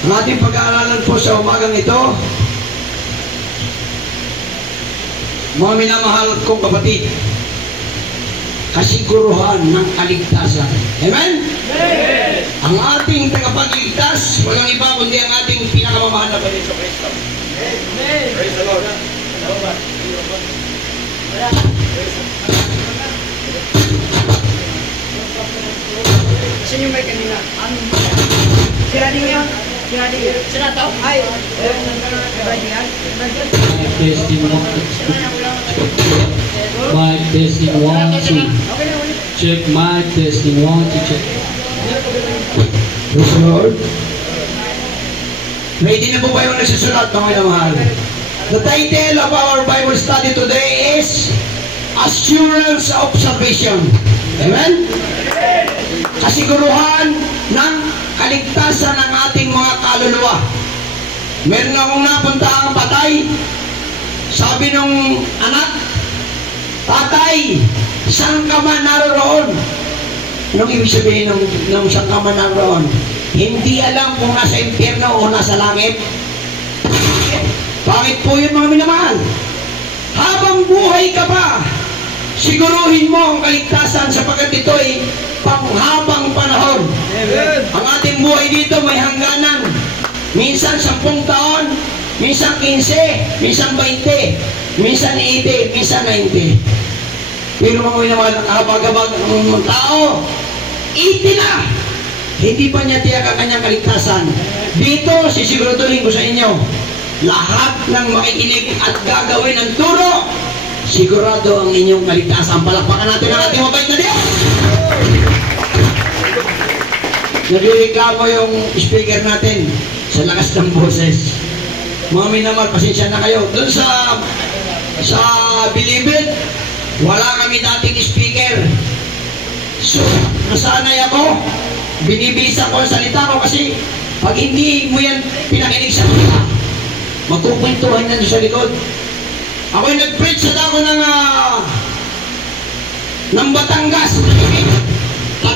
Ang ating pag-aaralan po sa umagang ito, mga minamahal kong kapatid, kasiguruhan ng kaligtasan. Amen? Amen! Ang ating tagapagligtas, walang iba kundi ang ating pinakamamahal na Panginoon Kristo. Amen! Praise the Lord. Sino may kanina? Sira din yan? Sira din yan? Sira to? Ay! Testing one, mic testing 1, 2. Check mic testing 1, 2, check. Praise the Lord. Ready na po kayo nagsusulat, mga minamahal? The title of our Bible study today is Assurance of Salvation. Amen? Kasiguruhan ng kaligtasan ng ating mga kaluluwa. Meron akong napunta ang patay. Sabi nung anak, tatay, saan ka man naroon? Anong ibig sabihin ng saan ka man naroon? Hindi alam kung nasa impyerno o nasa langit. Bakit po yun, mga minamahal? Habang buhay ka pa, siguruhin mo ang kaligtasan sapagkat ito'y panghabang panahon. Amen! Ang ating buhay dito may hangganan. Minsan 10 taon, minsan 15, minsan 20, minsan 80, minsan 90. Pero mga minamahal, nakapagabag ng tao, 80 na. Hindi pa niya tiyak ang kanyang kaligtasan. Dito, sisiguraduhin ko sa inyo, lahat ng makikinig at gagawin ng turo, sigurado ang inyong kaligtasan. Palakpakan natin ang ating mabait na Diyos. Nagreklamo yung speaker natin sa lakas ng boses. Mga minamahal, pasensya na kayo. Doon sa Bilibid, wala kami dating speaker. So, nasanay ako. Binibilisan ko ang salita ko kasi pag hindi mo yan pinakinig sa kanila, magkukwentuhan yan sa likod. Ako'y nag-preach sa dako ng Batangas.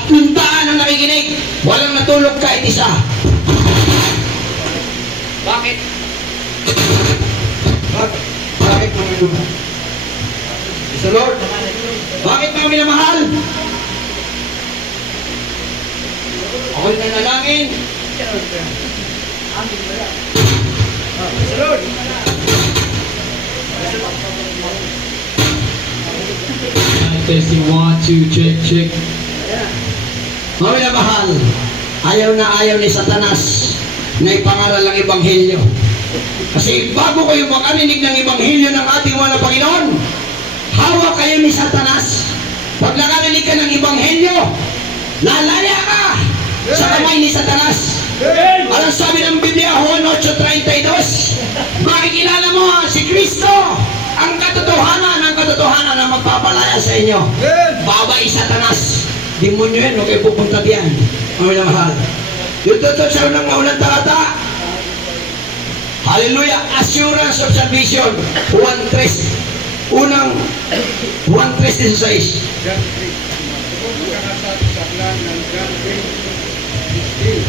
300 ang nakikinig. Walang natulog kahit isa. Bakit? Bakit mga minamahal? Sa Lord? Bakit mga minamahal? Ako'y nanalangin. Sa Lord! Mic testing 1, 2, check, check. Mga minamahal, ayaw na ayaw ni Satanas na ipangaral ang Ebanghelyo. Kasi bago kayo makarinig ng Ebanghelyo ng ating mga Panginoon, hawak kayo ni Satanas. Pag nakarinig ka ng Ebanghelyo, lalaya ka sa kamay ni Satanas. Alam sabi ng Biblia, Juan 8:32, makikilala mo si Kristo, ang katotohanan na magpapalaya sa inyo. Babay Satanas. Demonyo yan, huwag kayo pupunta diyan. Mga minamahal. Yung totoo sa unang talata. Hallelujah. Assurance of salvation. Juan 3. Unang Juan 3:16. John 3. Kung magkakasabi sa plan ng John 3:16.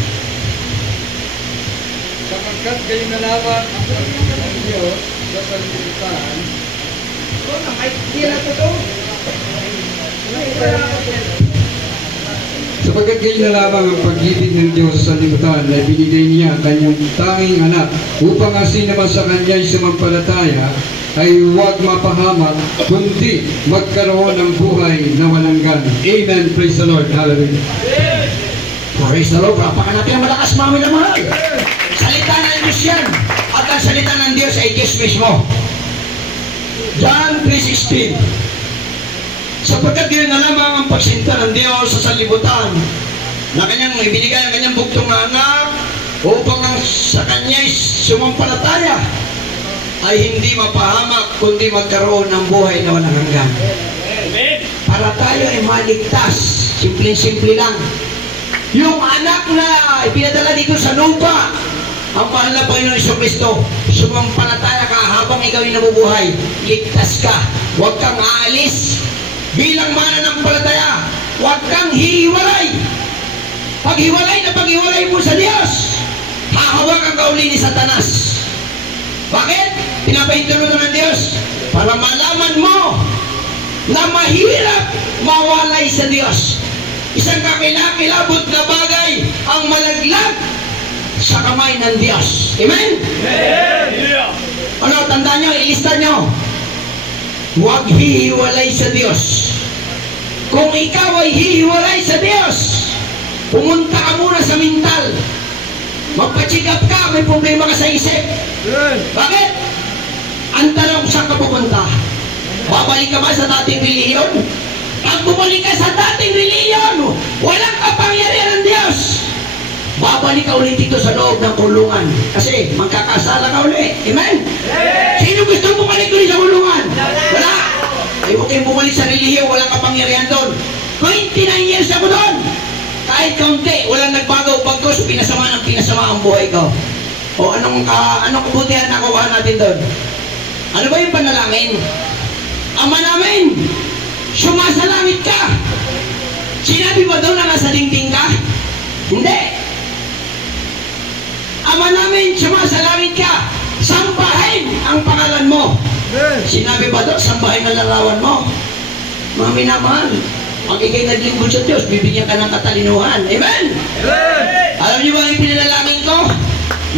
Sapagkat kayo nalaman ang pagkakas ng Diyos sa sanlibutan. Sapagkat kayo nalaman ang pag-ibig ng Diyos sa sanlibutan na binigay niya kanyang tanging anak upang asin naman sa kanya'y sumampalataya ay huwag mapahamak kundi magkaroon ng buhay na walang hanggan. Amen. Praise the Lord. Hallelujah. Praise the Lord. Papakan natin ang malakas, mga minamahal. Salita ng Diyos yan. At ang salita ng Diyos ay Diyos mismo. John 3:16. Sapagkat yun na lamang ang pagsinta ng Diyos sa sanlibutan na kanyang ibinigay ang kanyang buktong na anak upang sa kanya'y sumampalataya ay hindi mapahamak kundi magkaroon ng buhay na walang hanggan. Para tayo ay maligtas, simple-simple lang. Yung anak na ipinadala dito sa lupa, ang mahal na Panginoon Jesucristo, sumampalataya ka habang ikaw ay nabubuhay, ligtas ka, huwag kang aalis. Bilang mananampalataya, huwag kang hihiwalay. Paghiwalay na paghiwalay mo sa Diyos, hahawakan uli ni Satanas. Bakit? Pinapahintulot ng Diyos para malaman mo na mahirap mawalay sa Diyos. Isang kakilakilabot na bagay ang malaglag sa kamay ng Diyos. Amen? Ano, tandaan nyo, ilista nyo. Huwag hihiwalay sa Diyos. Kung ikaw ay hihiwalay sa Diyos, pumunta ka muna sa mental. Magpa-check up ka, may problema ka sa isip. Bakit? Ang tanong, saan ka pupunta? Babalik ka ba sa dating reliyon? Pag bumalik ka sa dating reliyon, walang kapangyarihan ng Diyos. Babalik ka ulit dito sa loob ng kulungan. Kasi magkakasala ka ulit. Amen? Sino gusto mo balik ulit sa kulungan? Wala. Ay huwag kayong bumalik sa reliyon, walang kapangyarihan doon. 29 years ako doon. Kahit kaunti, walang nagbago. Pagkos, pinasama ang buhay ko. O anong kabutihan nakuha natin doon? Ano ba yung panalangin? Ama namin, sumasalangit ka. Sinabi ba doon na nasa dingding ka? Hindi. Ama namin, sumasalangit ka. Sambahin ang pangalan mo. Sinabi ba doon, sambahin ang larawan mo? Mga minamahal, pag ikay naglingkod sa Diyos, bibigyan ka ng katalinuhan. Amen? Alam niyo ba yung pinanalangin ko?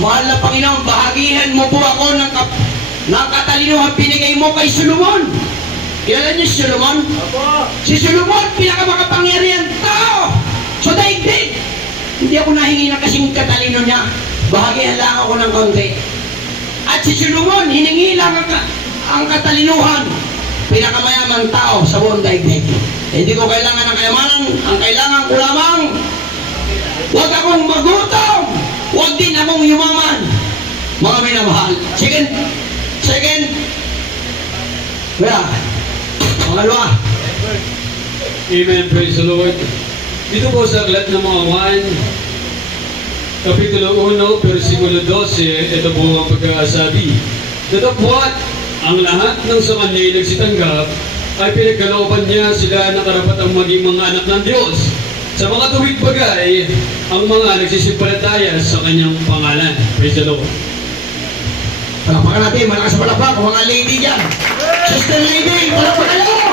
Mahal na Panginoon, bahagihan mo po ako ng katalinuhan binigay mo kay Solomon. Kilala niyo si Solomon? Si Solomon, pinakamakapangyarihan tao sa daigdig. Hindi ako nahingi ng kasing katalino niya. Bahagihan lang ako ng konti. At si Solomon, hiningi lang ang katalinuhan. Pinakamayamang tao sa buong daigdig. Hindi ko kailangan ng kayamanan. Ang kailangan ko lamang, huwag akong magutom. Huwag din akong yumaman. Mga minamahal. Second. Pangalawa. Amen, praise the Lord. Dito po sa aklat ng mga 1, Kapitulo 1, versikulo 12, ito po ang pagkakasabi. Datapwat ang lahat ng sa kanya'y nagsitanggap ay pinagkalooban niya sila na karapatang maging mga anak ng Diyos. Sa mga tuwid bagay, ang mga nagsisimpalataya sa kanyang pangalan. Praise the Lord. Palakpakan natin, malakas sa palakpak, mga lady dyan. Sister lady, palakpakan kayo!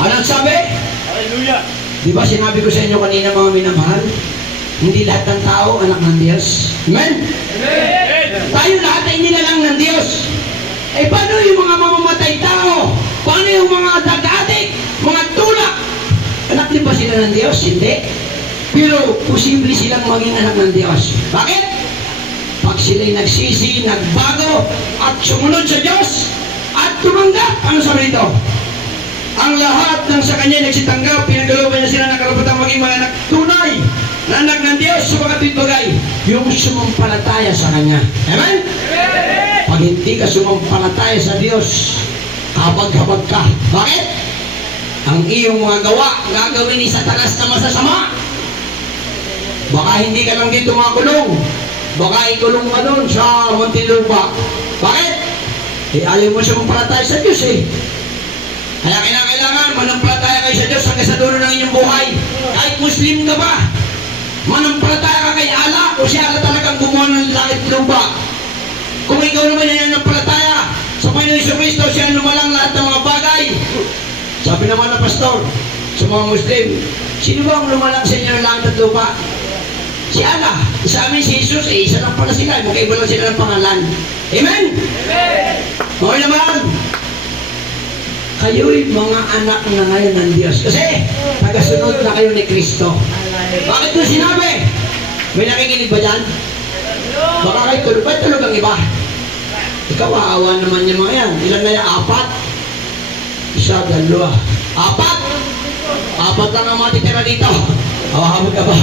Anong sabi? Hallelujah! Di ba sinabi ko sa inyo kanina mga minamahal? Hindi lahat ng tao anak ng Diyos. Amen? Tayo lahat ay nilalang ng Diyos. Eh paano yung mga mamamatay tao? Paano yung mga dagadik? Mga tulak? Anak din ba sila ng Diyos? Hindi. Pero posible silang maging anak ng Diyos. Bakit? Pag sila'y nagsisi, nagbago, at sumunod sa Diyos, at tumanggap. Ano sabi nito? Ang lahat ng sa kanya nagsitanggap, pinagkalooban niya sila na karapatang maging mga anak tunay na anak ng Diyos sa mga bagay, yung sumampalataya sa Kanya. Amen? Pag hindi ka sumampalataya sa Diyos, habag-habag ka. Bakit? Ang iyong mga gawa, gagawin ni Satanas na masasama. Baka hindi ka lang dito makulong. Baka ikulong ka doon sa Muntinlupa. Bakit? Eh, ayaw mo sumampalataya sa Diyos eh. Kaya kailangan manampalataya kayo sa Diyos hanggang sa dulo ng inyong buhay. Kahit Muslim ka ba, manampalataya ka kay Allah o siya Allah talagang gumawa ng langit lupa. Kung ikaw naman yan nampalataya sa Panginoon Kristo, siya lumalang lahat ng mga bagay. Sabi naman na pastor sa mga Muslim, sino ba ang lumalang sa inyo ng langit at lupa? Si Allah. Sa amin si Jesus, eh isa lang pala sila. Magkaiba lang sila ng pangalan. Amen? Okay naman. Kayo'y mga anak na ngayon ng Diyos. Kasi, tagasunod na kayo ni Kristo. Bakit ko sinabi? May nakikinig ba dyan? Baka kayo tulog. Ba't tulog ang iba? Ikaw, aawa naman yung mga yan. Ilan na yan? 4? Isa, 2. 4 lang ang matitira dito. Awahabot ka ba?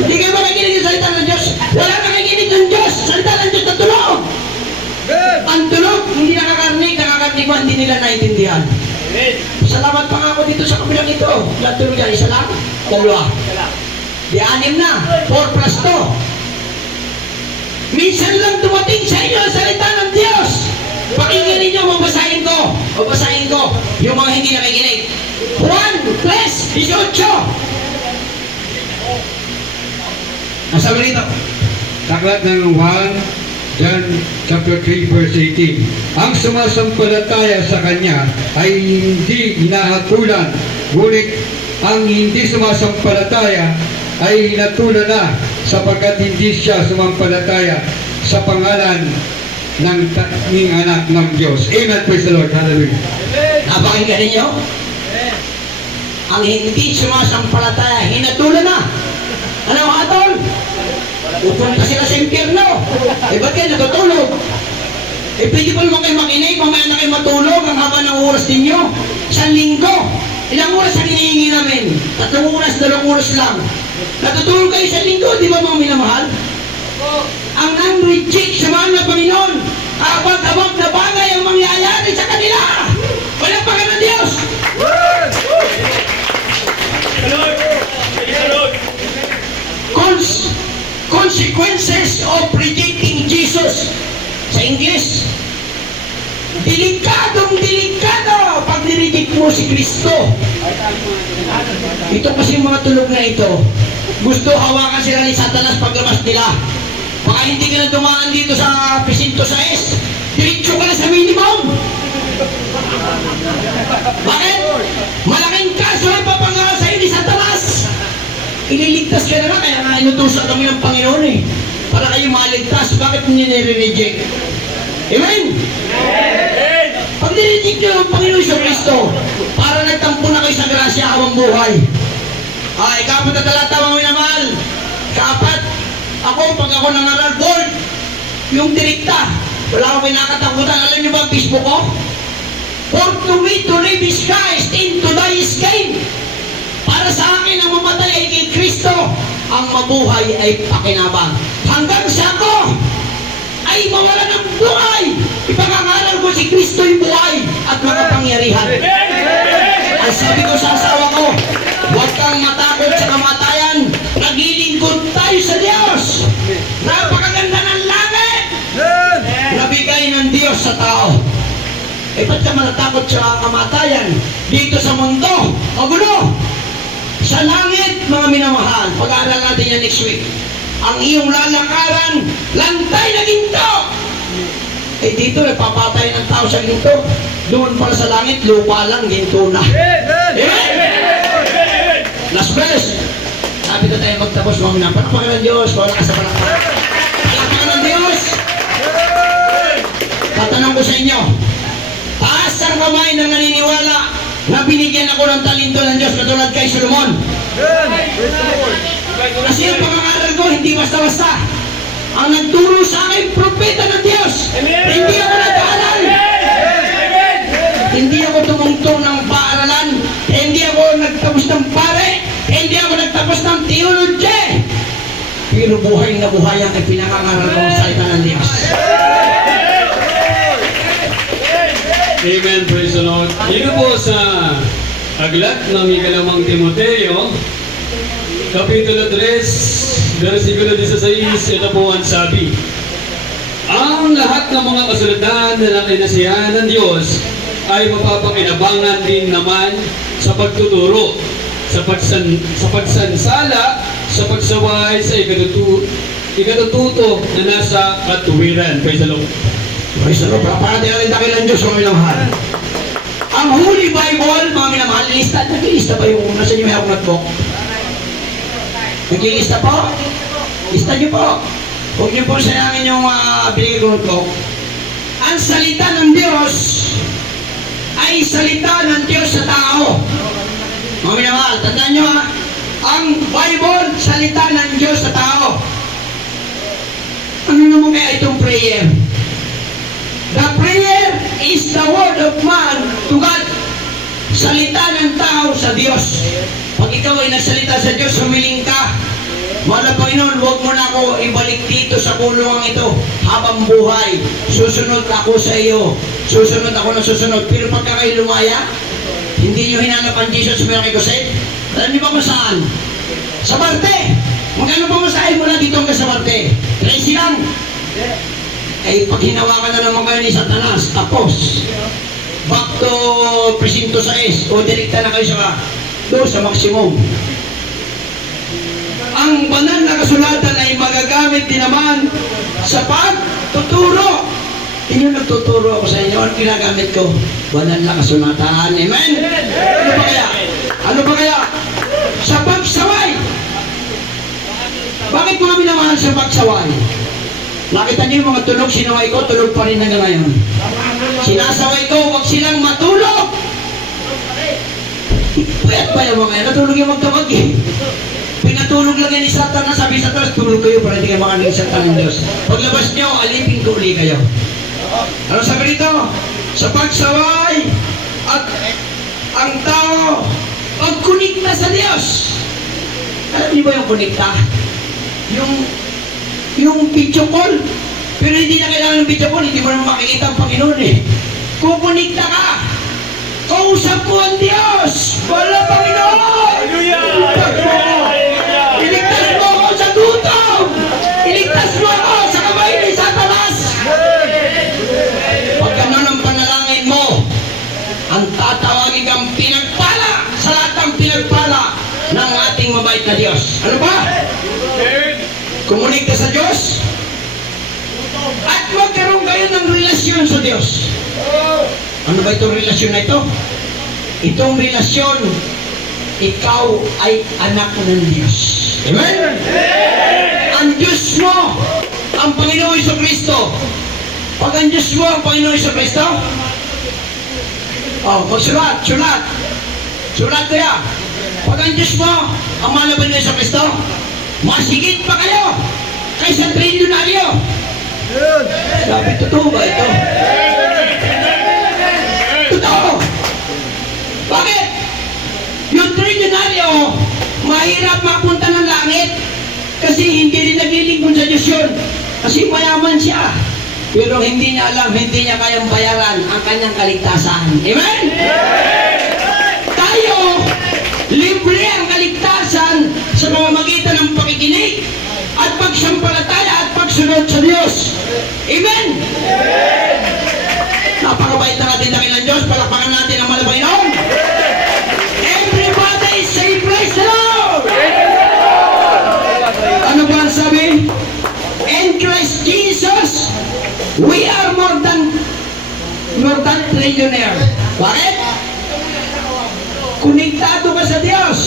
Hindi kayo makikinig sa salita ng Diyos. Wala nakikinig ng Diyos. Salita ng Diyos na tulog. Ang tulog, hindi nakakarnig mo, hindi nila naintindihan. Salamat pa nga ako dito sa kabilang ito. Ilang tulog yan? Isa lang? 2. Di 6 na. 4 plus 2. Minsan lang dumating sa inyo ang salita ng Diyos. Pakinggan ninyo, mabasahin ko. Yung mga hindi nakikinig. 1 plus 18. Nasa rito. Aklat ng 1 John chapter 3 verse 18. Ang sumasampalataya sa Kanya ay hindi hinahatulan, ngunit ang hindi sumasampalataya ay hinatulan na sapagkat hindi siya sumampalataya sa pangalan ng tanging anak ng Diyos. Amen. Praise the Lord. Hallelujah. Napakinggan ninyo? Ang hindi sumasampalataya, hinatulan na. Ano ang hatol? Pupunta sila sa impyerno. Ba't kayo natutulog? Pwede pa naman kayo makinig, mamaya na kayo matulog ang haba ng oras ninyo. Isang linggo. Ilang oras ang hinihingi namin? 3 oras, 2 oras lang. Natutulog kayo sa linggo, di ba mga minamahal? Ang non-reject sa mahal na Panginoon, abag-abag na bagay ang mangyayari sa kanila. Walang pagka ng Diyos. Consequences of rejecting Jesus. Sa English, delikado pag nireject mo si Kristo. Ito kasi mga tulog na ito, gusto hawakan sila ni Satanas paglabas nila. Baka hindi ka na dumaan dito sa presinto sa S, diretso ka na sa minimum. Bakit? Malaking kaso ay papangara sa'yo ni Satanas. Ililigtas ka na nga, kaya nga inutusan kami ng Panginoon para kayo maligtas. Bakit nire-reject? Amen? Pag nire-reject nyo ang Panginoon sa Kristo, para nagtampo na kayo sa grasya habang buhay. Ikapat na talata mga minamahal. Ikapat, pag ako nangaral board, yung direkta, wala akong pinakatakutan. Alam nyo ba ang Facebook ko? For to me to live is Christ, and to die is gain. Para sa akin ang mamatay ay kay Kristo, ang mabuhay ay pakinabang. Hanggang sa ako ay mawala ng buhay, ipangangaral ko si Kristo yung buhay at makapangyarihan. Ang sabi ko sa asawa ko, huwag kang matakot sa kamatayan, naglilingkod tayo sa Diyos. Napakaganda ng langit na bigay ng Diyos sa tao. Ba't ka manatakot sa kamatayan? Dito sa mundo, magulo. Sa langit, mga minamahal, pag-aaral natin yan next week. Ang iyong lalakaran, lantay na ginto. Dito, nagpapatay ng tao sa ginto. Doon pala sa langit, lupa lang, ginto na. Amen? Last verse. Sabi na tayo magtapos, mga minamahal. Panapakan ng Diyos, wala ka sa panapakan. Panapakan ng Diyos. Tatanong ko sa inyo, taas ang kamay ng naniniwala na binigyan ako ng talento ng Diyos katulad kay Solomon. Kasi ang pangangaral ko, hindi basta-basta. Ang nagturo sa akin, propeta ng Diyos. Hindi ako nag-aaral. Hindi ako tumungtong ng paaralan. Hindi ako nagtapos ng pare. Hindi ako nagtapos ng theology. Pero buhay na buhay ang pinangangaral ko sa salita ng Diyos. Amen, praise the Lord. Dito po sa Aklat ng Ikalimang Timoteo, Kapitulo 3, versikulo 16, ito po ang sabi. Ang lahat ng mga kasulatan na kinasiyahan ng Diyos ay mapapakinabangan din naman sa pagtuturo, sa pagsansala, sa pagsaway, sa ikatututo na nasa katuwiran. Praise the Lord. Praise the Lord. Parating natin dakil ng Diyos, mga minamahal. Ang Holy Bible, mga minamahal, naglilista ba yung nasa inyo may akong notebook? Naglilista po? Lista nyo po. Huwag nyo po sayangin yung binigay ko notebook. Ang salita ng Diyos ay salita ng Diyos sa tao. Mga minamahal, tandaan nyo ang Bible, salita ng Diyos sa tao. Ano naman kaya itong prayer? The prayer is the word of man to God. Salita ng tao sa Diyos. Pag ikaw ay nagsalita sa Diyos, humiling ka. Mahal na Panginoon, huwag mo na ako ibalik dito sa kulungan ito habang buhay. Susunod ako sa iyo. Susunod ako na susunod. Pero pagka kayo lumaya, hindi nyo hinanap ang Jesus mo yung kikusit. Alam niyo ba kung saan? Sa Marte. Magkano pa masahin mo na dito hanggang sa Marte? 13 lang. Pag hinawakan na naman kayo ni Satanas, tapos back to presinto 6 o direkta na kayo sa maximum. Ang banal na kasulatan ay ginagamit din naman sa pagtuturo. Inyo nagtuturo ako sa inyo, ang ginagamit ko, banal na kasulatan. Amen? Ano ba kaya? Ano ba kaya? Sa pagsaway. Bakit mga minamahal sa pagsaway? Nakita niyo yung mga tulog, sinaway ko, tulog pa rin hanggang ngayon. Sinasaway ko, huwag silang matulog. Puyat ba yung mga yan? Natulog yung magtabag eh. Pinatulog lang yan ni Satan na sabi sa taas, tulog kayo para hindi kayo makaling Satan ng Diyos. Paglabas niyo, alipin ko uli kayo. Ano sabi dito? Sa pagsaway at ang tao pagkunikta sa Diyos. Alam niyo ba yung kunikta? Yung video call. Pero hindi na kailangan ng video call, hindi mo naman makikita ang Panginoon eh. Kukunikta ka. Kausap mo ang Diyos. Wala Panginoon. Iligtas mo ako sa gutom. Iligtas mo ako sa kamay ni Satanas. Pag gano'n ang panalangin mo, ang tatawagin kang pinagpala sa lahat ng pinagpala ng ating mabait na Diyos. Ano ba? Kumunikta sa Diyos at magkaroon kayo ng relasyon sa Diyos. Ano ba itong relasyon na ito? Itong relasyon, ikaw ay anak ng Diyos. Amen? Ang Diyos mo, ang Panginoong Jesucristo. Pag ang Diyos mo, ang Panginoong Jesucristo, magsulat, sulat. Sulat kaya. Pag ang Diyos mo, ang malaban ng Jesucristo, masigit pa kayo kaysa trilyonaryo. Sabi, totoo ba ito? Totoo. Bakit? Yung trilyonaryo, mahirap mapunta ng langit kasi hindi rin naglilingkod sa Diyos yun. Kasi mayaman siya. Pero hindi niya alam, hindi niya kayang bayaran ang kanyang kaligtasan. Amen? Tayo, libre ang kaligtasan sa pamamagitan ng pakikinig at pagsampalataya at pagsunod sa Diyos. Amen? Napakabait na natin dahil ng Diyos. Palakpakan natin ang malabay noon. Everybody say praise the Lord! Ano ba ang sabi? In Christ Jesus, we are more than trillionaire. Bakit? Konektado ka sa Diyos.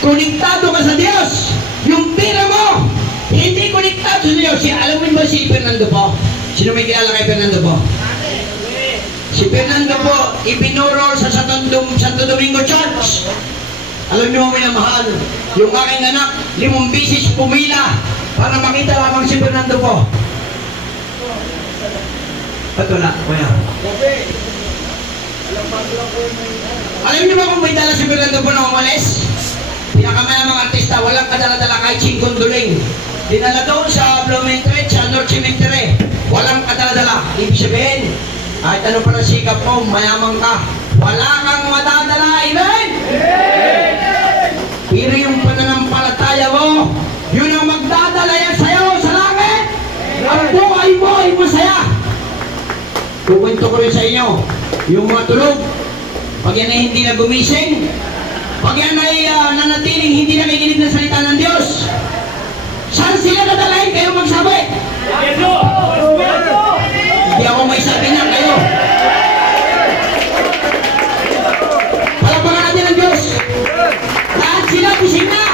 Konektado ka sa Diyos. Yung pera mo, hindi konektado sa Diyos. Alam mo ba si Fernando po? Sino may kilala kay Fernando po? Si Fernando po, ipinurol sa Santo Domingo Church. Alam niyo mo minamahal, yung aking anak, 5 bisis pumila para makita lamang si Fernando po. Ito na, kuya. Alam niyo ba kung may dala si Fernando po na umalis? Pinakamayamang artista, walang kadala-dala kahit 5 duling. Dinala doon sa Blumentritt, sa North Cemetery. Walang kadala-dala. Ibig sabihin, kahit ano pa na sikap mo, mayaman ka. Wala kang madadala. Amen? Pero yung pananampalataya mo, yun ang magdadala yan sa'yo sa langit. Ang buhay mo ay masaya. Kukwento ko rin sa inyo, yung mga tulog, pag yan ay hindi na gumising, pag yan ay nanatiling hindi na nakikinig ng salita ng Diyos, saan sila dadalahin? Kayo magsabi. Hindi ako may sabi niya, kayo. Palakpakan natin ang Diyos. Lahat sila gising na.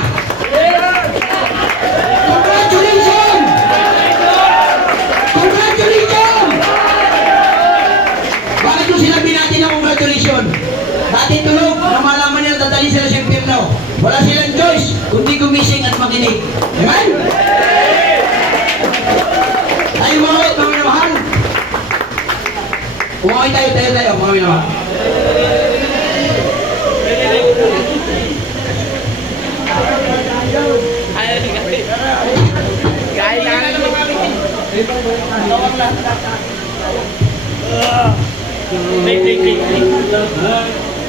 Congratulations! Congratulations! Bakit yung sinabi natin na congratulations? Dati tulog, na malaman nila dadali sila sa impyerno. Wala silang choice, kundi gumising at makinig. Amen? Tayo mga minamahal. Umaway tayo, mga minamahal.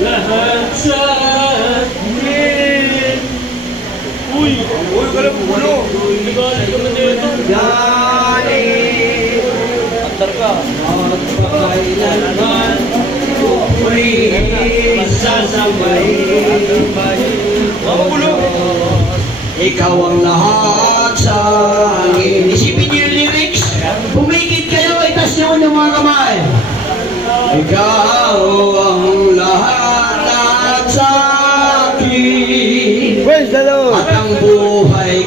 Lahat sa atin. Uy, ka lang puno. Galit ka man dito. Galit. Antar ka. Magpakailanman. Masasabay. Ikaw ang lahat sa akin.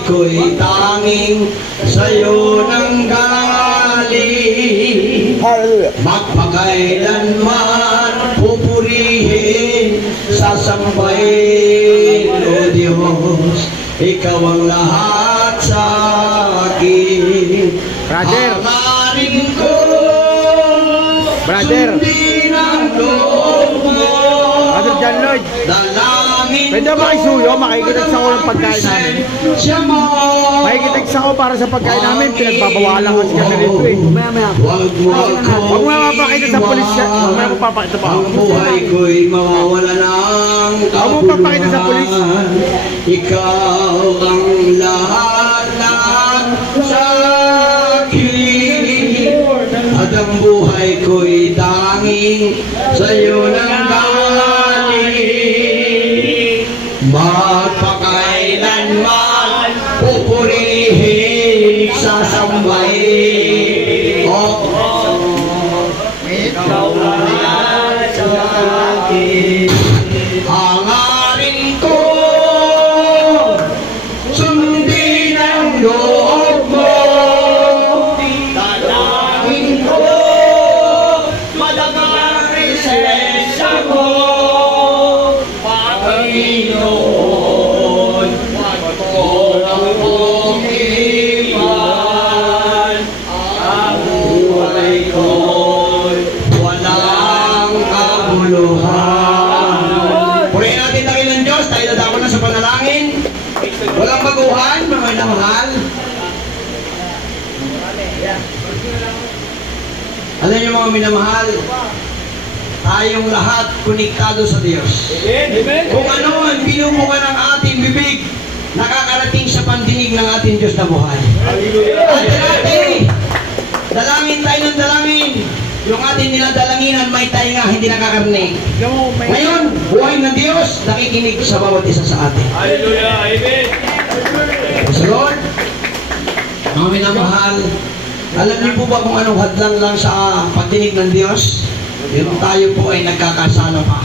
ko'y tanging sa'yo nang galing. Magpakailanman pupurihin, sasambahin, O Diyos, ikaw ang lahat sa akin. Hangarin ko, sundin ang loob mo. Brother John Lloyd, Dalangin pwede ba isuyo? Makikitag sa ko ng pagkain namin. Makikitag sa ko para sa pagkain namin. Pinagbabawalan kasi kami rito eh. Huwag mo mapapakita sa pulis siya. Huwag mo mapapakita pa. Ang buhay ko'y mawawala ng Huwag mo mapapakita sa pulis. Ikaw ang lahat sa akin. At ang buhay ko'y tanging sa'yo nang galing. Magpakailanman pupurihin, sasambahin, ikaw lahat sa akin. Hangarin ko, sundin ang loob mo. Dalangin ko, madagang presensya mo. Panginoon, wag ko nang pag-iwan. Ang buhay ko'y walang kabuluhan. Purihin natin tayo ng Diyos, tayo dadako na sa panalangin. Walang baguhan, mga minamahal. Alam niyo mga minamahal, tayong lahat konektado sa Diyos. Kung ano ang binubuka ng ating bibig, nakakarating sa pandinig ng ating Diyos na buhay. At dati, dalangin tayo ng dalangin. Yung ating nilaldalanginan, may tainga, hindi nakakarinig. Ngayon, buhay ng Diyos, nakikinig sa bawat isa sa atin. Hallelujah. Amen. Praise the Lord. Mga minamahal, alam niyo po ba kung anong hadlang lang sa pagdinig ng Diyos? Yung tayo po ay nagkakasala pa.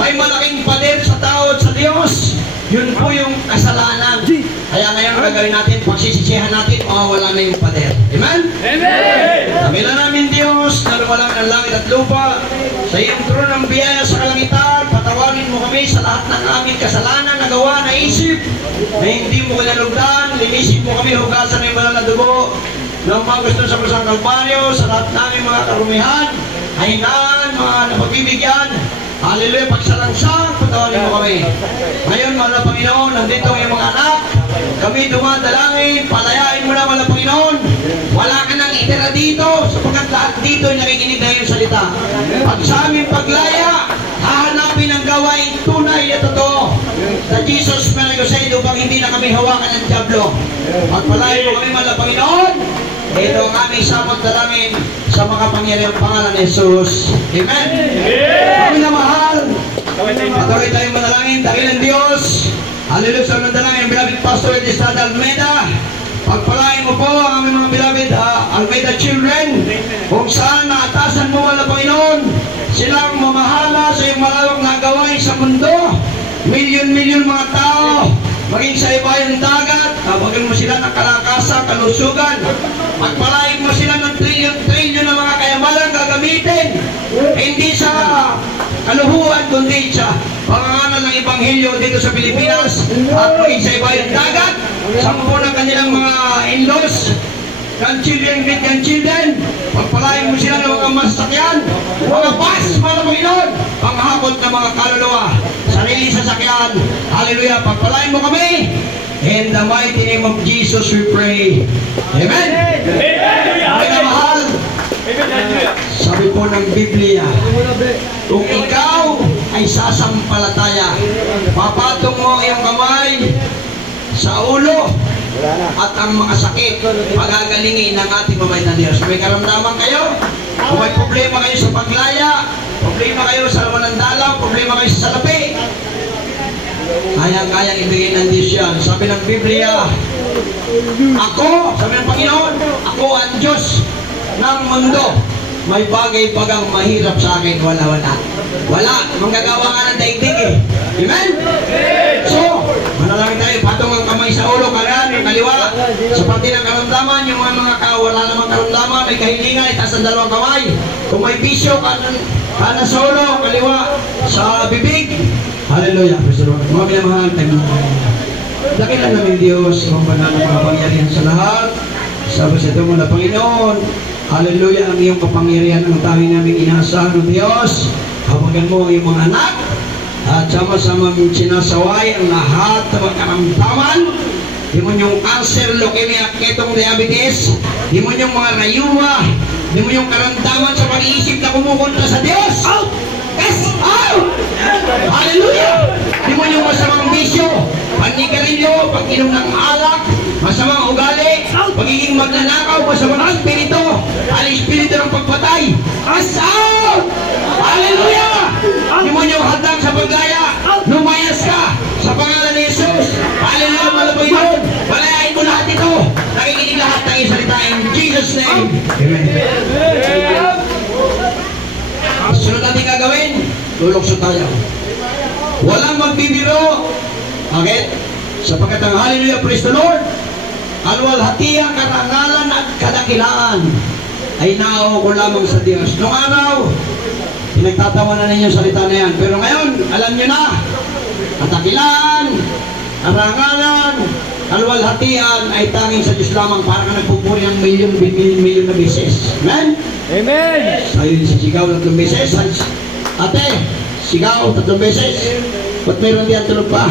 May malaking pader sa tao at sa Diyos. Yun po yung kasalanan. Kaya ngayon gagawin natin, pagsisisihan natin, mawawala na yung pader. Amen? Amen. Kamila namin Diyos, na lumalang ng langit at lupa, sa iyong trono ng biyaya sa kalangitan, patawarin mo kami sa lahat ng aming kasalanan na gawa, na isip, na hindi mo kinalugdan, linisin mo kami, hugasan ng banal na dugo, ng mga gusto sa Krusang Kalbaryo, sa lahat namin mga karumihan, hainaan, mga napagbibigyan. Hallelujah, pagsalangsang, patawarin mo kami. Ngayon, mahal na Panginoon, nandito ang iyong mga anak. Kami dumadalangin, palayain mo na, mahal na Panginoon. Wala ka nang itira dito, sapagkat lahat dito ay nakikinig na iyong salita. Pag sa aming paglaya, hahanapin ang gawain tunay at totoo. Na Jesus managosay upang hindi na kami hawakan ng dyablo. Pagpalain mo kami, mahal na Panginoon. Ito ang aming samot dalangin sa makapangyarihang pangalan ni Jesus. Amen. Kami na mahal. Patuloy tayong manalangin. Dakilang Diyos. Hallelujah sa manalangin. Beloved Pastor Estrada Almeida. Pagpalain mo po ang aming mga beloved Almeida children. Kung saan naatasan mo wala Panginoon. Silang mamahala sa iyong malawak na gawain sa mundo. Milyon-milyon mga tao. Maging sa ibayang dagat, tawagan mo sila ng kalakasan, kalusugan. Pagpalain mo sila ng trilyon-trilyon ng mga kayamanan gagamitin. Hindi sa kaluhuan, kundi sa pangangalan ng Ebanghelyo dito sa Pilipinas. At maging sa ibayang dagat, 10 ng kanilang mga in-laws, grandchildren, great-grandchildren. Pagpalain mo sila ng mga masakyan, mga bus, mga Panginoon, panghakot ng mga kaluluwa, sarili sasakyan. Hallelujah, pagpalain mo kami. In the mighty name of Jesus we pray. Amen. Amen. Mahal. Sabi po ng Biblia, kung ikaw ay sasampalataya, papatong mo ang iyong kamay sa ulo, at ang mga sakit, pagagalingin ng ating mabait na Diyos. May karamdaman kayo? Kung may problema kayo sa paglaya, problema kayo sa manandala, problema kayo sa salapi, kayang-kayang ibigay ng Diyos yan. Sabi ng Biblia, ako, sabi ng Panginoon, ako ang Diyos ng mundo. May bagay bagang mahirap sa akin, wala. Wala, manggagawa nga ng daigdig eh. Amen? So, manalangin tayo, patong ang kamay sa ulo, kanan, kaliwa. Sa pati ng karamdaman, yung mga wala namang karamdaman, may kahilingan, itaas ang dalawang kamay. Kung may bisyo, kanan sa ulo, kaliwa, sa bibig. Hallelujah. Mga minamahal, tayo. Dakilan namin Diyos, ang banal na makapangyarihan sa lahat. Sabi sa ito mula, Panginoon, hallelujah, ang iyong kapangyarihan ang tawing namin inaasahan ng Diyos. Hawagan mo ang iyong mga anak at sama-sama sinasaway ang lahat ng mga karamdaman. Di mo yung cancer, leukemia, ketong diabetes, di mo yung mga rayuma, di mo yung karamdaman sa pag-iisip na kumukontra sa Diyos. Out! Yes! Out! Hallelujah! Di mo yung masamang bisyo, panigarilyo, pag-inom ng alak, masamang ugali, pagiging magnanakaw, masamang espiritu, al-espiritu ng pagpatay. As out! Hallelujah! Di mo yung hadang sa paggaya, lumayas ka sa pangalan ni Jesus. Hallelujah! Malabay doon. Palayain mo lahat ito. Nakikinig lahat ng iyong salita in Jesus' name. Amen. Sunod natin gagawin, lulukso tayo. Walang magbibiro. Okay? Sapagkat ang hallelujah, praise the Lord, alwalhatiang karangalan at kadakilaan ay nao ko lamang sa Diyos. Noong araw, pinagtatawanan ninyo salita na yan. Pero ngayon, alam nyo na, kadakilaan, karangalan, alwalhatian ay tanging sa Diyos lamang. Para ka nagpupuri ng milyon na beses. Amen? Amen! Tayo sisigaw 3 beses. Ate, sigaw 3 beses. Ba't mayroon diyan tulog pa?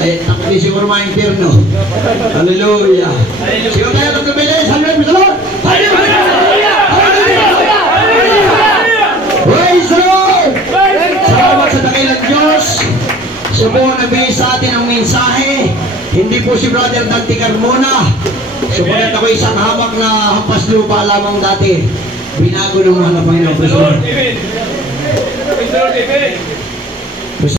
Ay, takot din siguro mga impyerno. Hallelujah! Sigaw tayo 3 beses. Hallelujah! Lord! Hallelujah! Hallelujah! Praise the Lord! Salamat sa dakilang Diyos. Siya po nagbigay sa atin ang mensahe. Hindi po si Brother Dante Carmona. Sumunod ako isang hamak na hampas lupa lamang dati. Binago ng mga Panginoon. Praise the Lord. Amen.